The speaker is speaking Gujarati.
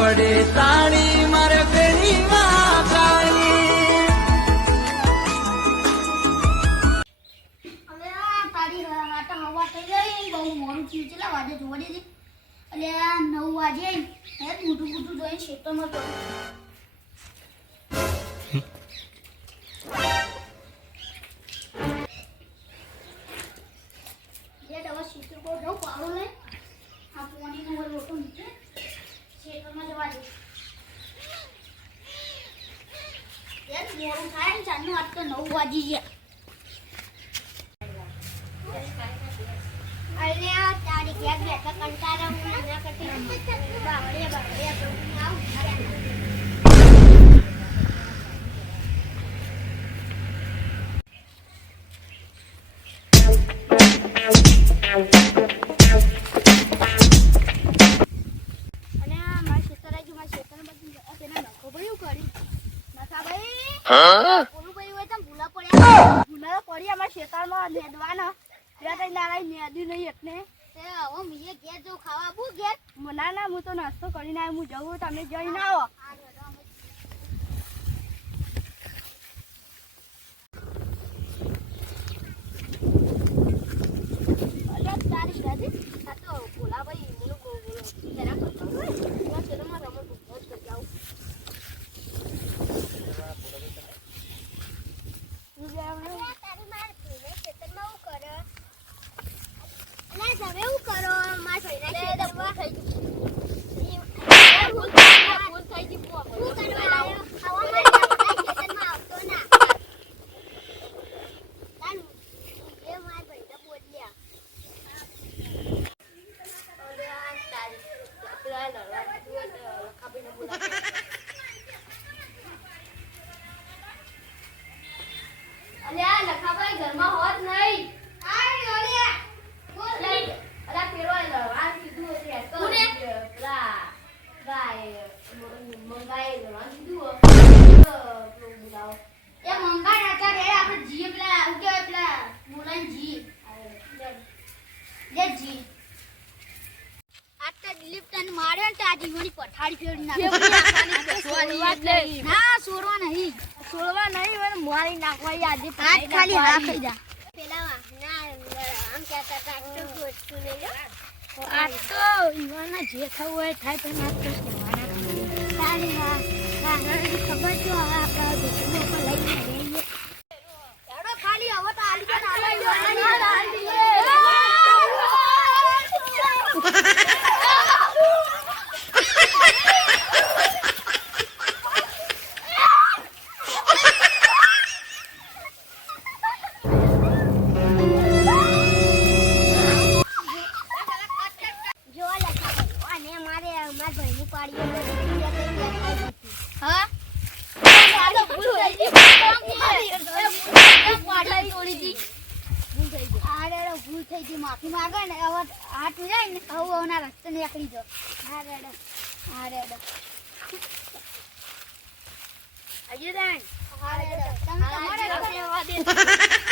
પડે તાળી મારે પેલી માં કાળી હવે આ તારી આટા હવા થઈ ગઈ બહુ મોડું થયું કેટલા વાગે જોવા દેજે એટલે 9 વાગે હે મોટું મોટું જોઈને ખેતરમાં પડ્યું દવા સીટર પર જાઉં પાડો લઈ આ પાણીનો વર લોટો નીચે ખેતરમાં જવા દે યાર મોડું થાય ને ચાંદનું આજ તો 9 વાગી ગયા અરે આ તારી ઘેર બેઠા કંટાળા હું ના કરતી બાવળે તો આવ અને આ મારા ખેતરાજી મારા ખેતર બધું તેના નખો ભર્યું કરી નખા ભાઈ બોલું ભાઈ હોય તો ભૂલા પડ્યા પડી અમારા ખેતરમાં નેદવાના બે ત્રણ દાડા નેદ્યું નહીં એટલે હવે મીએ ઘેર જવું ખાવા આપું ઘેર ના હું તો નાસ્તો કરીને આવ્યો હું જવું તમે જઈને આવો તારી દાદી આ તો ભોલા ભાઈ બોલો જરા કરતો હોય ખેતરમાં રમત ભૂખ કરી જાઉં તારી માર ભૂલે ખેતરમાં હું કરે ના તમે એવું કરો માર ભાઈને દવા થઈ ગઈ ભૂલ થઈ ગઈ હું કરવા આવા માટે ખેતરમાં આવતો ના તાન એ માર ભાઈને બોલ્યા અલે આ લખાભાઈ ઘરમાં હોત નહીં આય ઓલે બોલ અલા પેરવા લડવા કીધું એટલે તો પેલા ગાય મંગાઈ લડવા કીધું તો બોલાવો એ મંગાઈ નાતા રે આપણે જી પેલા ઉકે પેલા બોલાન જી લે જી આટલા દિલીપ તને માર્યો ને આ જીવની પઠાડી ફેરવી નાખે ના સોરવા નહીં હોય મારી નાખવા યાદ હાથ ખાલી હા ખાઈ જા પેલા ના આમ કહેતા હતા તો ગોઠું લઈ લો આ તો ઈવાના જે ખાવું હોય થાય તો ના તો કહેવાના તારી હા ખબર જો આપણા દુકાન પર લઈને જઈએ એડો ખાલી હવે તો આલી જન ભૂલ થઈ ગઈ માફી માંગે ને હવે હાથ જાય ને હવે ના રસ્તે નીકળી જાઓ હા રેડો હજુ દાન હા રેડો તમે તમારે